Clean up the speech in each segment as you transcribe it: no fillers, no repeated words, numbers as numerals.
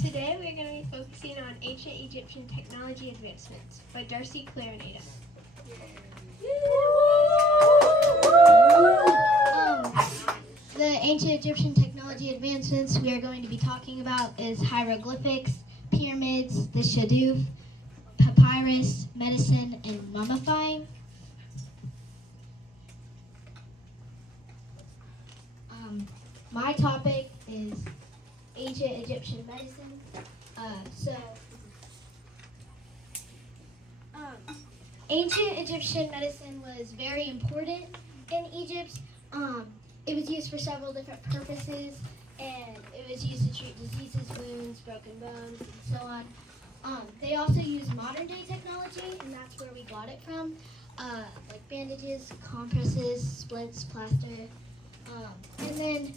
Today we're going to be focusing on ancient Egyptian technology advancements by Darcy, Claire, and Aidah. The ancient Egyptian technology advancements we are going to be talking about is hieroglyphics, pyramids, the shadoof, papyrus, medicine, and mummifying. My topic is ancient Egyptian medicine. Ancient Egyptian medicine was very important in Egypt. It was used for several different purposes, and it was used to treat diseases, wounds, broken bones, and so on. They also used modern day technology, and that's where we got it from, like bandages, compresses, splints, plaster. And then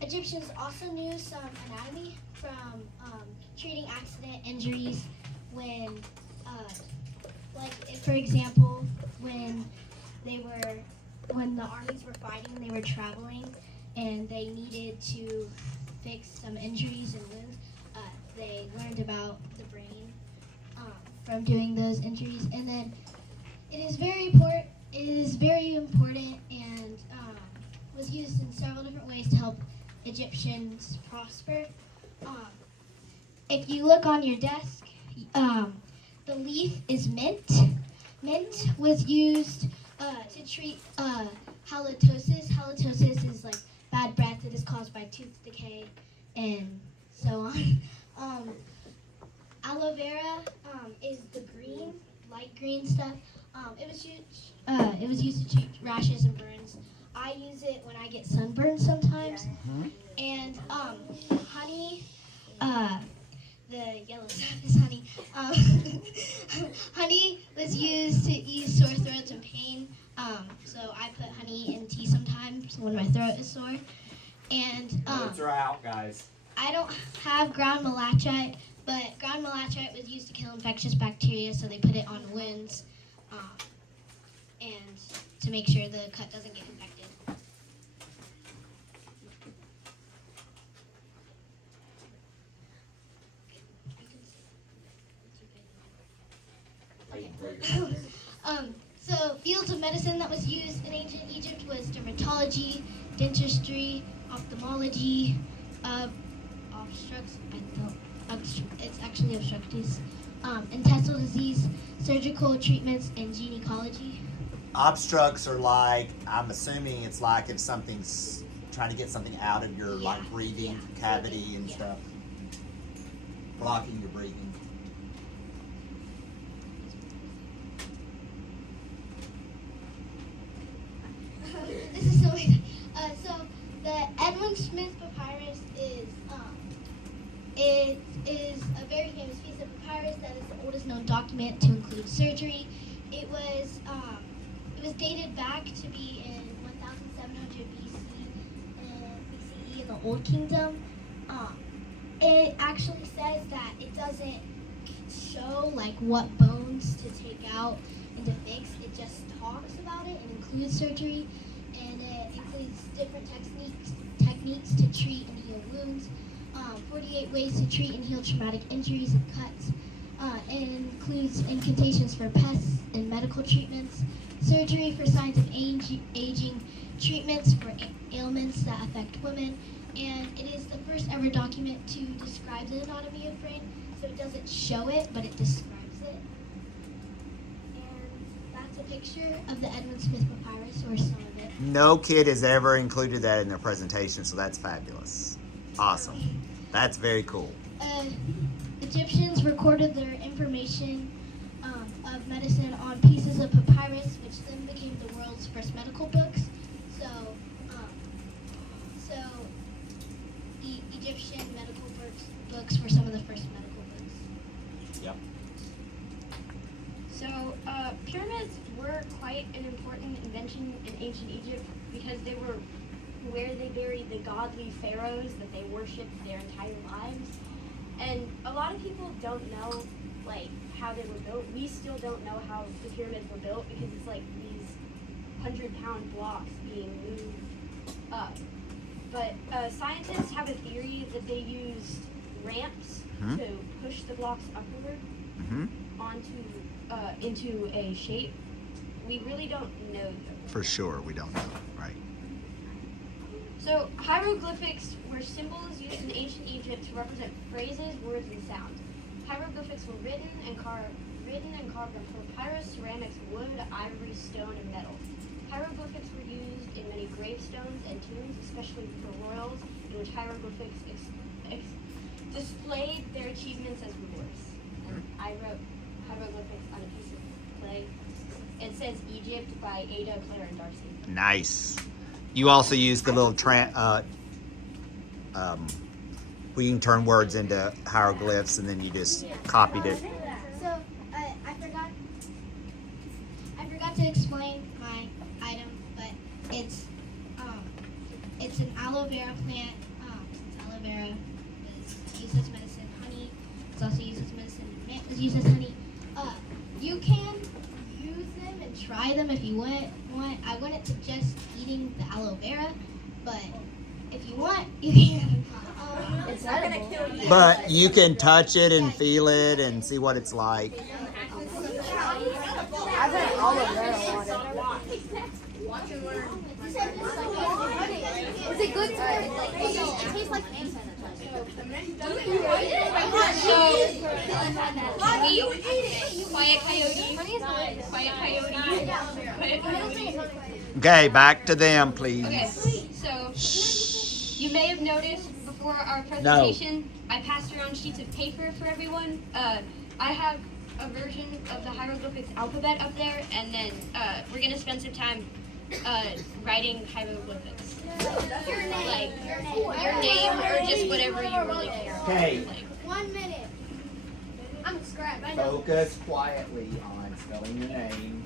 Egyptians also knew some anatomy from treating accident injuries when, for example, when the armies were fighting and they were traveling and they needed to fix some injuries and wounds, they learned about the brain from doing those injuries. And then it is very important and was used in several different ways to help Egyptians prosper. If you look on your desk, the leaf is mint. Mint was used to treat halitosis. Halitosis is like bad breath that is caused by tooth decay and so on. Aloe vera is the green, light green stuff. It was used to treat rashes and burns. I use it when I get sunburned sometimes. And honey, the yellow stuff is honey. Honey was used to ease sore throats and pain. So I put honey in tea sometimes when my throat is sore. And Notes are out, guys. I don't have ground malachite, but ground malachite was used to kill infectious bacteria, so they put it on wounds and to make sure the cut doesn't get infected. So fields of medicine that was used in ancient Egypt was dermatology, dentistry, ophthalmology, it's actually obstructives, intestinal disease, surgical treatments, and gynecology. Obstructs are like, I'm assuming it's like if something's trying to get something out of your like breathing cavity and stuff. Blocking your breathing. This is so weird. So the Edwin Smith papyrus is a very famous piece of papyrus that is the oldest known document to include surgery. It was dated back to be in 1700 BCE in the Old Kingdom. It actually says that it doesn't show like what bones to take out and to fix. It just talks about it and includes surgery, and it includes different techniques to treat and heal wounds, 48 ways to treat and heal traumatic injuries and cuts. It includes incantations for pests and medical treatments, surgery for signs of aging, treatments for ailments that affect women, and it is the first ever document to describe the anatomy of brain. So it doesn't show it, but it describes it. And that's a picture of the Edwin Smith papyrus, or some of it. No kid has ever included that in their presentation, so that's fabulous. Awesome. That's very cool. Egyptians recorded their information of medicine on pieces of papyrus, which then became the world's first medical books. So the Egyptian medical books were some of the first medical books. Yep. So pyramids were quite an important invention in ancient Egypt because they were where they buried the godly pharaohs that they worshipped their entire lives. And a lot of people don't know like how they were built. We still don't know how the pyramids were built because it's like these 100-pound blocks being moved up. But scientists have a theory that they used ramps Mhm. to push the blocks upward Mm-hmm. into a shape. We really don't know though. For sure, we don't know. Right. So hieroglyphics were symbols used in ancient Egypt to represent phrases, words, and sounds. Hieroglyphics were written and carved on papyrus, ceramics, wood, ivory, stone, and metal. Hieroglyphics were used in many gravestones and tombs, especially for royals, in which hieroglyphics displayed their achievements as rulers. And I wrote hieroglyphics on a piece of clay. It says Egypt by Aidah, Claire, and Darcy. Nice. You also use the little where you can turn words into hieroglyphs, and then you just copied it. So I forgot to explain my item, but it's an aloe vera plant. Aloe vera is used as medicine. Honey is also used as medicine. Mint is used as honey. You can use them and try them if you want. I wouldn't suggest eating the aloe vera, but if you want, you can. It's not gonna kill you. But you can touch it and feel it and see what it's like. I've had all of that on it. Is it good? It tastes like hand Quiet coyote. Quiet coyote. Okay, back to them, please. Okay, so you may have noticed before our presentation, I passed around sheets of paper for everyone. I have a version of the hieroglyphics alphabet up there, and then we're gonna spend some time writing hieroglyphics. Like your name or just whatever you really care. Okay. Like, 1 minute. I'm scribe. I know. Focus quietly on spelling your name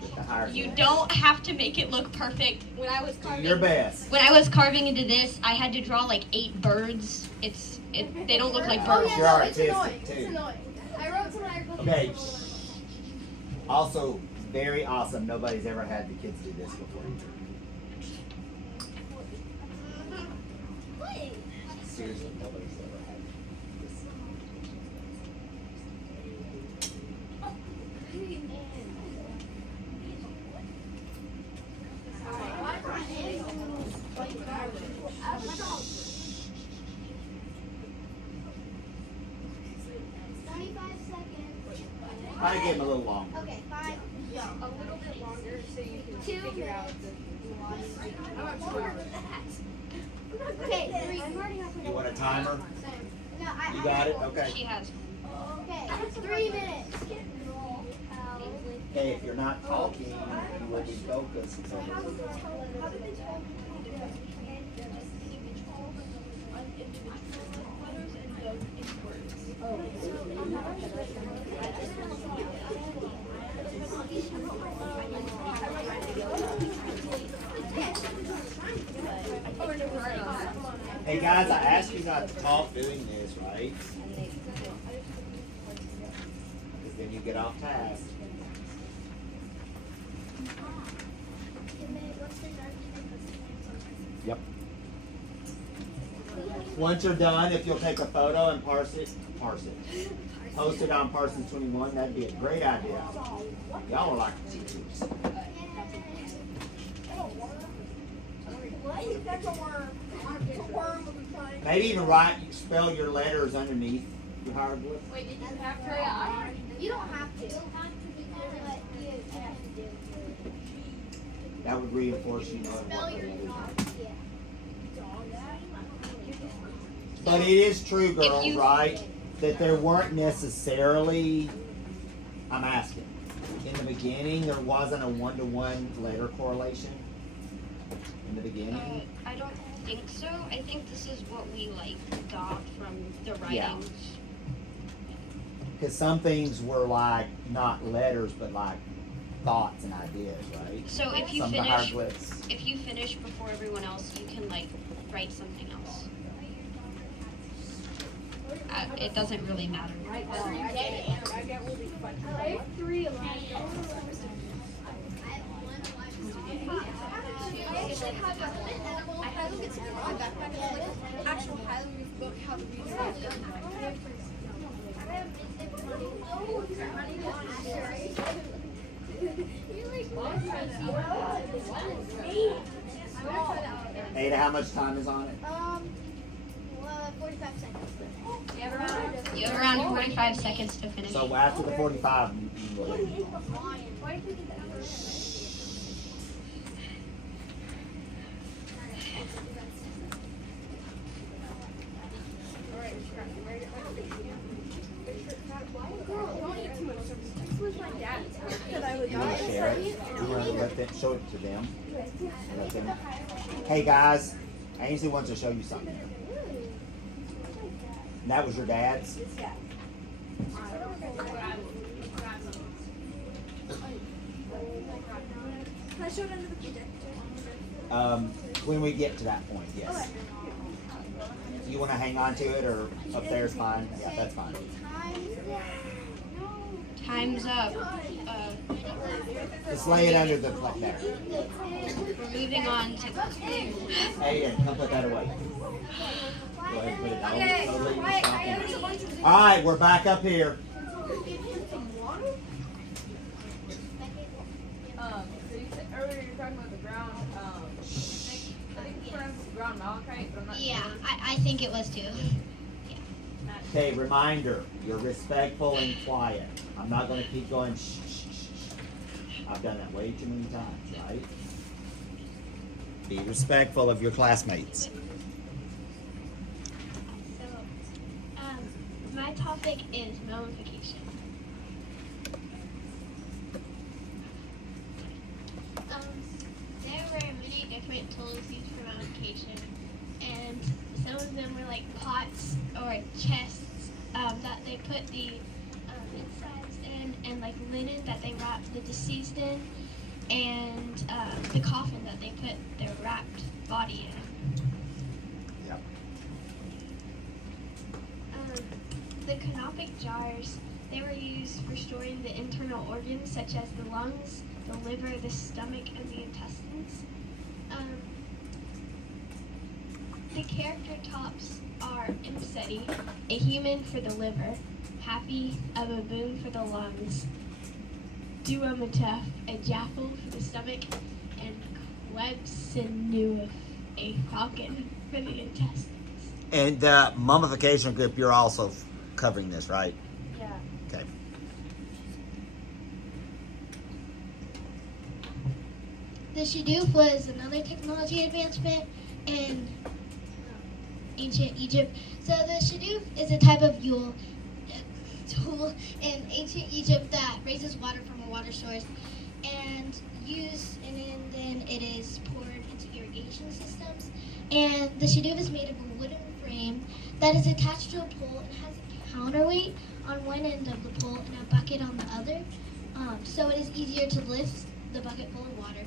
with the hieroglyphs. you don't have to make it look perfect. When I was Do your best. When I was carving into this, I had to draw like 8 birds. They don't look like birds. You're artistic It's too. annoying. I wrote some hieroglyphics. Okay. Also, very awesome. Nobody's ever had the kids do this before. Seriously, nobody's ever had this. Probably give them a little longer. Okay, 5. a little bit longer so you can 2 figure out minutes. the I'm not sure. Okay, 3. You want a timer? No, You got it? Okay. She has. Okay, 3 minutes. Okay, if you're not talking, you will be focused. So. Hey guys, I asked you not to talk doing this, right? Because then you get off task. Yep. Once you're done, if you'll take a photo and post it, post it on Parsons 21, that'd be a great idea. Y'all are like teachers. Maybe even spell your letters underneath your hieroglyph. Wait, did you have to? You don't have to. But you can do. That would reinforce you knowing Spell what your it is. yeah. But it is true, girls, you- right? That there weren't necessarily, I'm asking, in the beginning there wasn't a 1-to-1 letter correlation? In the beginning? I don't think so. I think this is what we got from the Yeah. writings. Because some things were like, not letters, but like thoughts and ideas, right? So if you Some of the finish, hieroglyphs. if you finish before everyone else, you can write something else. It doesn't really matter. I have 3 alive. I actually have a actual hieroglyph book how the reason is done. Aidah, how much time is on it? 45 seconds. You have around 45 seconds to finish. So after the 45, you will leave. You want to share it? You want to let them show it to them? Let them. Hey guys, Ainsley wants to show you something. And that was your dad's? Can I show it under the projector? When we get to that point, yes. You want to hang on to it, or up there is fine? Yeah, that's fine. Time's up. Just lay it under the plate there. We're moving on to Aidan, come put that away. Go ahead and put it down. Okay, Don't leave wait, the I know there's a stocking. bunch of All right, we're back up here. Give him some water? So you said earlier you were talking about the ground, I think it's pronounced ground malachite, but I'm not Yeah, sure. I think it was too. Okay, reminder, you're respectful and quiet. I'm not gonna keep going shh, shh, shh, shh. I've done that way too many times, right? Be respectful of your classmates. So, my topic is mummification. There were many different tools used for mummification, and some of them were like pots or chests that they put the insides in, and like linen that they wrapped the deceased in, and the coffin that they put their wrapped body in. Yep. The canopic jars, they were used for storing the internal organs such as the lungs, the liver, the stomach, and the intestines. The character tops are Imseti, a human for the liver, Happy, a baboon for the lungs, Duamatef, a jackal for the stomach, and Quebsinuif, a falcon for the intestines. And the mummification group, you're also covering this, right? Yeah. Okay. The shadoof was another technology advancement in ancient Egypt. So the shadoof is a type of tool in ancient Egypt that raises water from a water source and then it is poured into irrigation systems. And the shadoof is made of a wooden frame that is attached to a pole and has a counterweight on one end of the pole and a bucket on the other. So it is easier to lift the bucket full of water.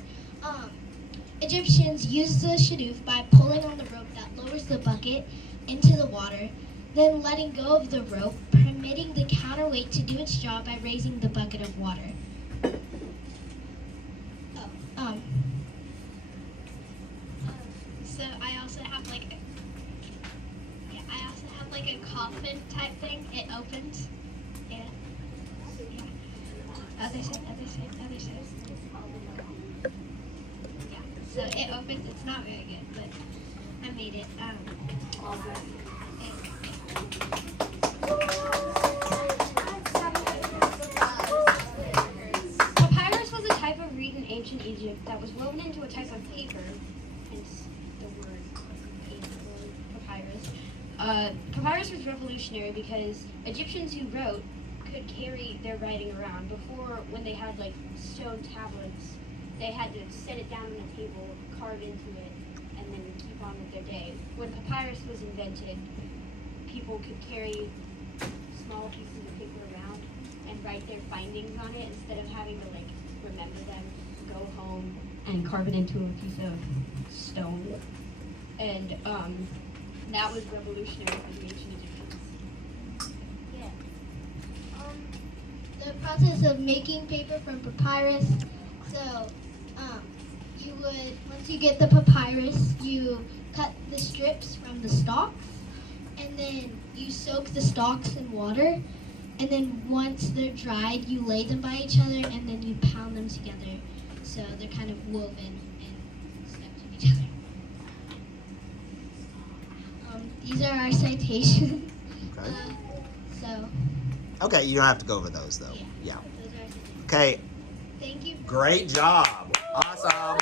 Egyptians used the shadoof by pulling on the rope that lowers the bucket into the water, then letting go of the rope, permitting the counterweight to do its job by raising the bucket of water. So I also have like a coffin type thing. It opens. Yeah. Other side. Yeah. So it opens. It's not very good, but I made it. Papyrus was a type of reed in ancient Egypt that was woven into a type of paper, hence the word papyrus. Papyrus was revolutionary because Egyptians who wrote could carry their writing around. Before, when they had like stone tablets, they had to set it down on a table, carve into it, and then keep on with their day. When papyrus was invented, people could carry small pieces of paper around and write their findings on it instead of having to like remember them, go home and carve it into a piece of stone. And that was revolutionary for the ancient Egyptians. The process of making paper from papyrus. So, once you get the papyrus, you cut the strips from the stalks, and then you soak the stalks in water, and then once they're dried, you lay them by each other, and then you pound them together, so they're kind of woven and stuck to each other. These are our citations. Okay. So, Okay, you don't have to go over those though. Yeah. those are our citations. Okay, Thank you. great job. Awesome.